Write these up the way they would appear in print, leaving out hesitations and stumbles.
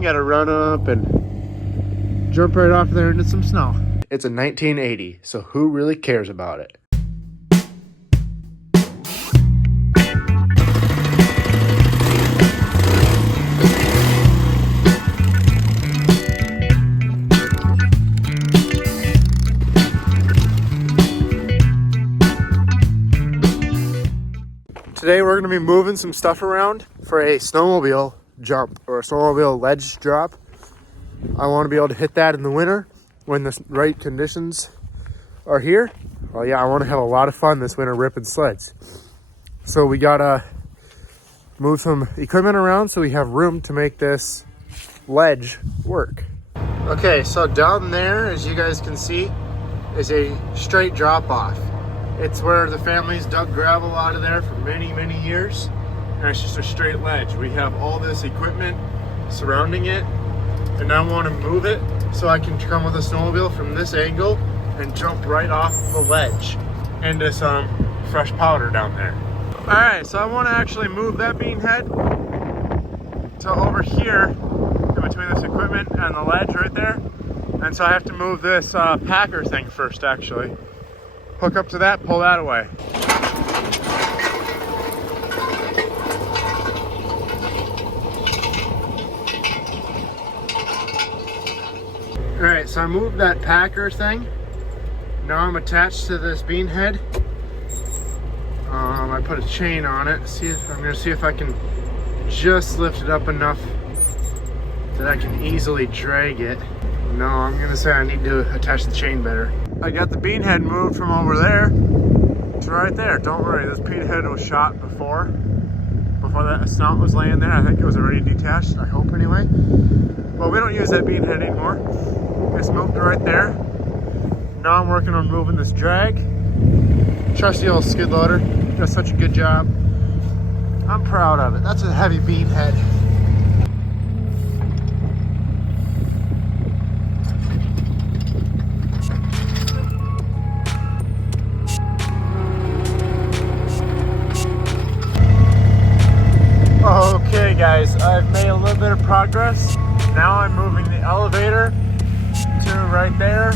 can get a run up and jump right off there into some snow. It's a 1980, so who really cares about it? Today we're going to be moving some stuff around for a snowmobile jump or a snowmobile ledge drop. I want to be able to hit that in the winter when the right conditions are here. Well, yeah, I want to have a lot of fun this winter ripping sleds. So we got to move some equipment around so we have room to make this ledge work. Okay, so down there, as you guys can see, is a straight drop off. It's where the family's dug gravel out of there for many, many years. And it's just a straight ledge. We have all this equipment surrounding it. And I want to move it so I can come with a snowmobile from this angle and jump right off the ledge into some fresh powder down there. All right, so I want to actually move that bean head to over here in between this equipment and the ledge right there. And so I have to move this packer thing first, actually. Hook up to that, pull that away. All right, so I moved that packer thing. Now I'm attached to this bean head. I put a chain on it. I'm gonna see if I can just lift it up enough that I can easily drag it. No, I'm gonna say I need to attach the chain better. I got the bean head moved from over there to right there. Don't worry, this bean head was shot before that snout was laying there. I think it was already detached, I hope anyway. Well, we don't use that bean head anymore. It's moved right there. Now I'm working on moving this drag. Trusty old skid loader does such a good job. I'm proud of it. That's a heavy bean head. Okay guys, I've made a little bit of progress. Now I'm moving the elevator to right there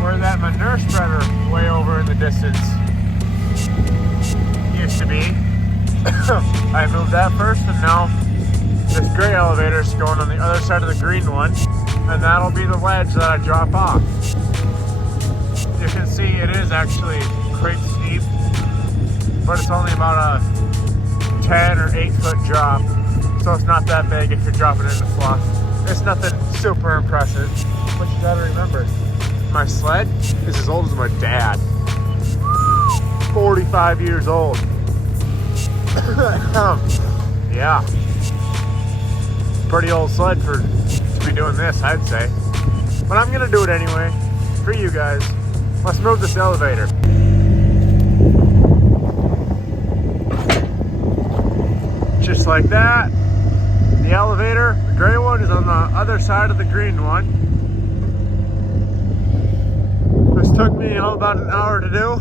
where that manure spreader way over in the distance used to be. I moved that first, and now this gray elevator is going on the other side of the green one, and that'll be the ledge that I drop off. You can see it is actually quite steep, but it's only about a 10 or 8 foot drop, so it's not that big if you're dropping it in the fluff. It's nothing super impressive, but you gotta remember, my sled is as old as my dad. 45 years old. Yeah. Pretty old sled to be doing this, I'd say. But I'm gonna do it anyway, for you guys. Let's move this elevator. Just like that. The elevator, the gray one, is on the other side of the green one. This took me about an hour to do.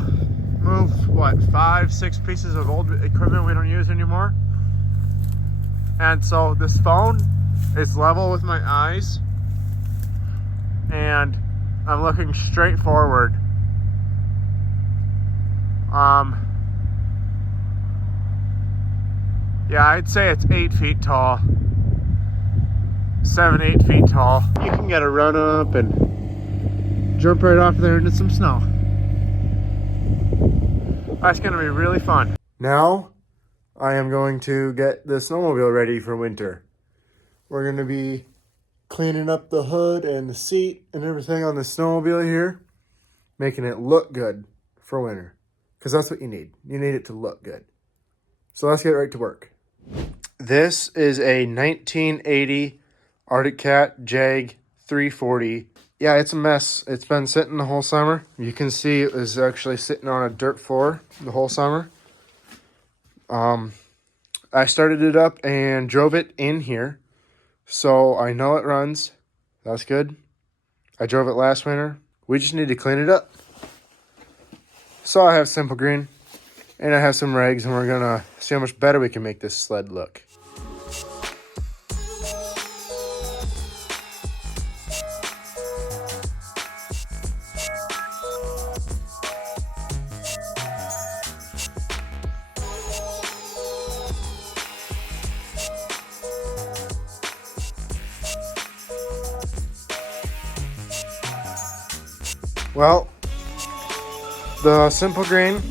Moved, what, 5-6 pieces of old equipment we don't use anymore. And so this phone is level with my eyes. And I'm looking straight forward. Yeah, I'd say it's 8 feet tall. 7-8 feet tall. You can get a run up and jump right off there into some snow. That's gonna be really fun. Now, I am going to get the snowmobile ready for winter. We're gonna be cleaning up the hood and the seat and everything on the snowmobile here, making it look good for winter. Because that's what you need. You need it to look good. So let's get right to work. This is a 1980 Arctic Cat Jag 340. Yeah, it's a mess. It's been sitting the whole summer. You can see it was actually sitting on a dirt floor the whole summer. I started it up and drove it in here. So I know it runs. That's good. I drove it last winter. We just need to clean it up. So I have Simple Green and I have some rags, and we're gonna see how much better we can make this sled look. Well, the simple grain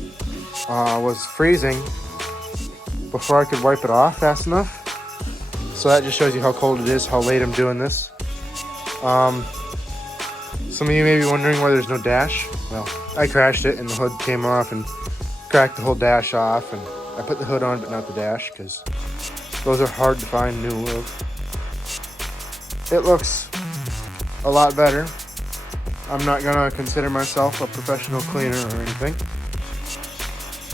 was freezing before I could wipe it off fast enough. So that just shows you how cold it is, how late I'm doing this. Some of you may be wondering why there's no dash. Well, I crashed it and the hood came off and cracked the whole dash off, and I put the hood on but not the dash because those are hard to find in New World. It looks a lot better. I'm not gonna consider myself a professional cleaner or anything,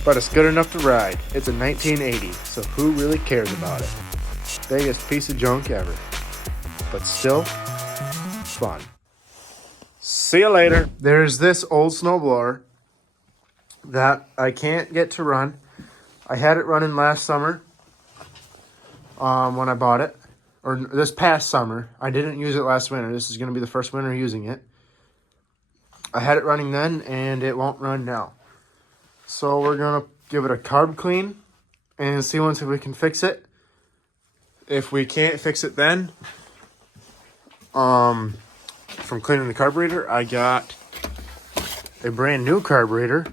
but it's good enough to ride. It's a 1980, so who really cares about it? Biggest piece of junk ever, but still fun. See you later. There's this old snowblower that I can't get to run. I had it running last summer when I bought it, or this past summer. I didn't use it last winter. This is going to be the first winter using it. I had it running then, and it won't run now. So we're going to give it a carb clean and see once if we can fix it. If we can't fix it then, from cleaning the carburetor, I got a brand new carburetor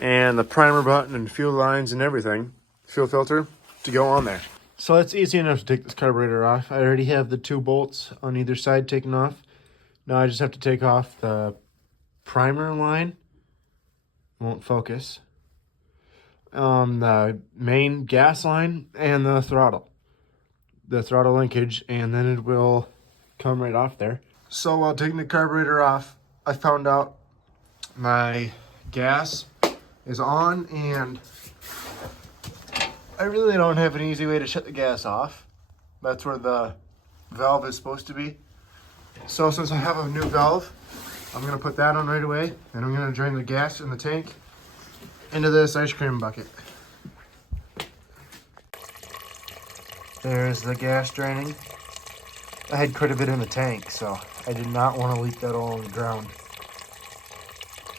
and the primer button and fuel lines and everything, fuel filter, to go on there. So it's easy enough to take this carburetor off. I already have the 2 bolts on either side taken off. Now I just have to take off the primer line. Won't focus. The main gas line and the throttle linkage, and then it will come right off there. So while taking the carburetor off, I found out my gas is on, and I really don't have an easy way to shut the gas off. That's where the valve is supposed to be. So since I have a new valve, I'm gonna put that on right away, and I'm gonna drain the gas in the tank into this ice cream bucket. There's the gas draining. I had quite a bit in the tank, so I did not want to leak that all on the ground.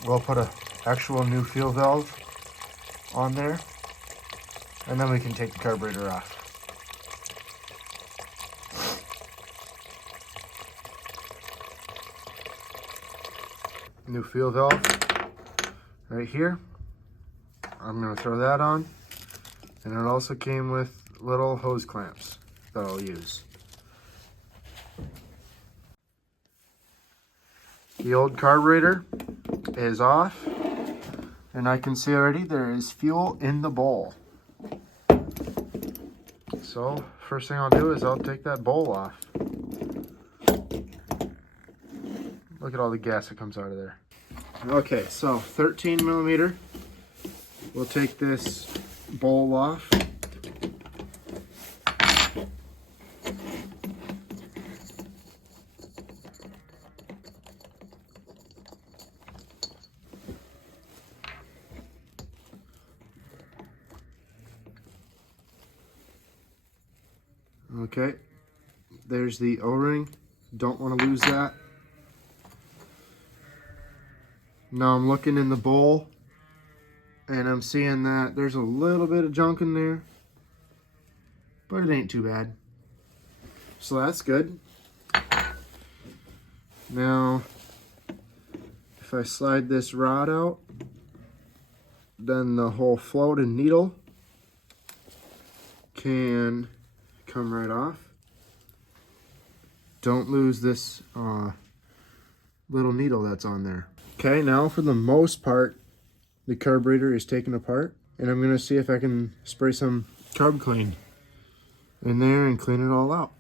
We'll put an actual new fuel valve on there, and then we can take the carburetor off. New fuel valve right here. I'm going to throw that on, and it also came with little hose clamps that I'll use. The old carburetor is off, and I can see already there is fuel in the bowl. So first thing I'll do is I'll take that bowl off. Look at all the gas that comes out of there. Okay, so 13 millimeter. We'll take this bowl off. Okay, there's the O-ring. Don't want to lose that. Now I'm looking in the bowl, and I'm seeing that there's a little bit of junk in there, but it ain't too bad. So that's good. Now, if I slide this rod out, then the whole float and needle can come right off. Don't lose this little needle that's on there. Okay, now for the most part, the carburetor is taken apart, and I'm gonna see if I can spray some carb clean in there and clean it all out.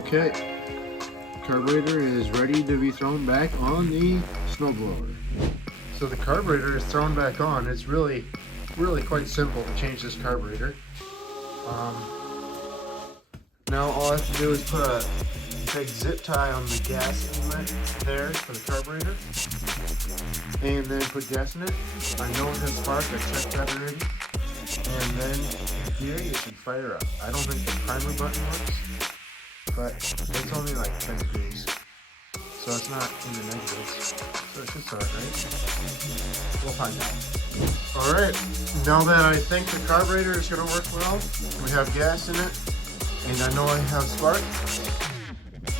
Okay. Carburetor is ready to be thrown back on the snowblower. So the carburetor is thrown back on. It's really quite simple to change this carburetor. Now all I have to do is put a big zip tie on the gas inlet there for the carburetor, and then put gas in it. I know it has spark, I checked that already. And then here it should fire up. I don't think the primer button works, but it's only like 10 degrees. So so it's not in the negatives. So it should start, right? We'll find out. Alright, now that I think the carburetor is going to work well, we have gas in it, and I know I have spark,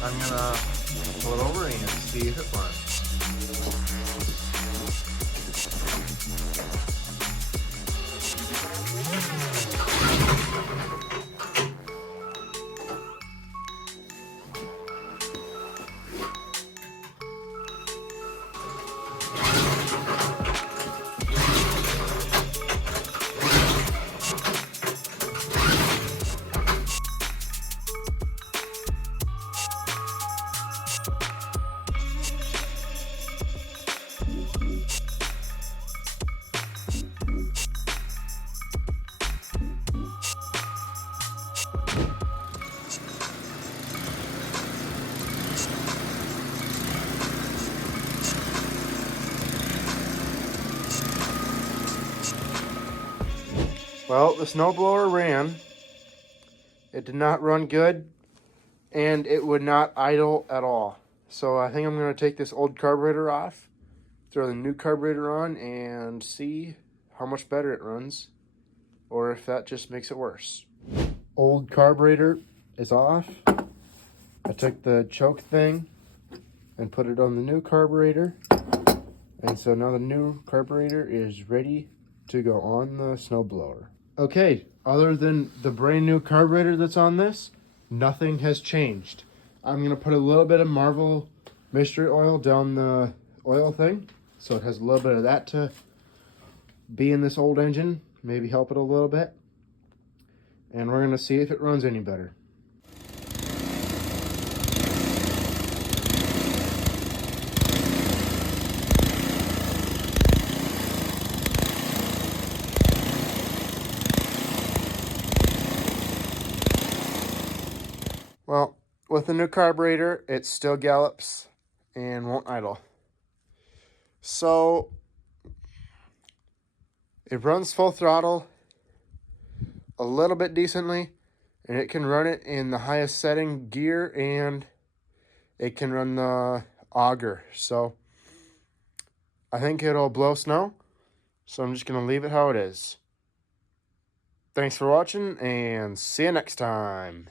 I'm going to pull it over and see if it runs. Well, the snowblower ran. It did not run good, and it would not idle at all. So I think I'm going to take this old carburetor off, throw the new carburetor on, and see how much better it runs, or if that just makes it worse. Old carburetor is off. I took the choke thing and put it on the new carburetor, and so now the new carburetor is ready to go on the snowblower. Okay, other than the brand new carburetor that's on this, nothing has changed. I'm going to put a little bit of Marvel mystery oil down the oil thing, so it has a little bit of that to be in this old engine, maybe help it a little bit. And we're going to see if it runs any better. Well, with the new carburetor, it still gallops and won't idle. So it runs full throttle a little bit decently, and it can run it in the highest setting gear, and it can run the auger. So I think it'll blow snow, so I'm just going to leave it how it is. Thanks for watching, and see you next time.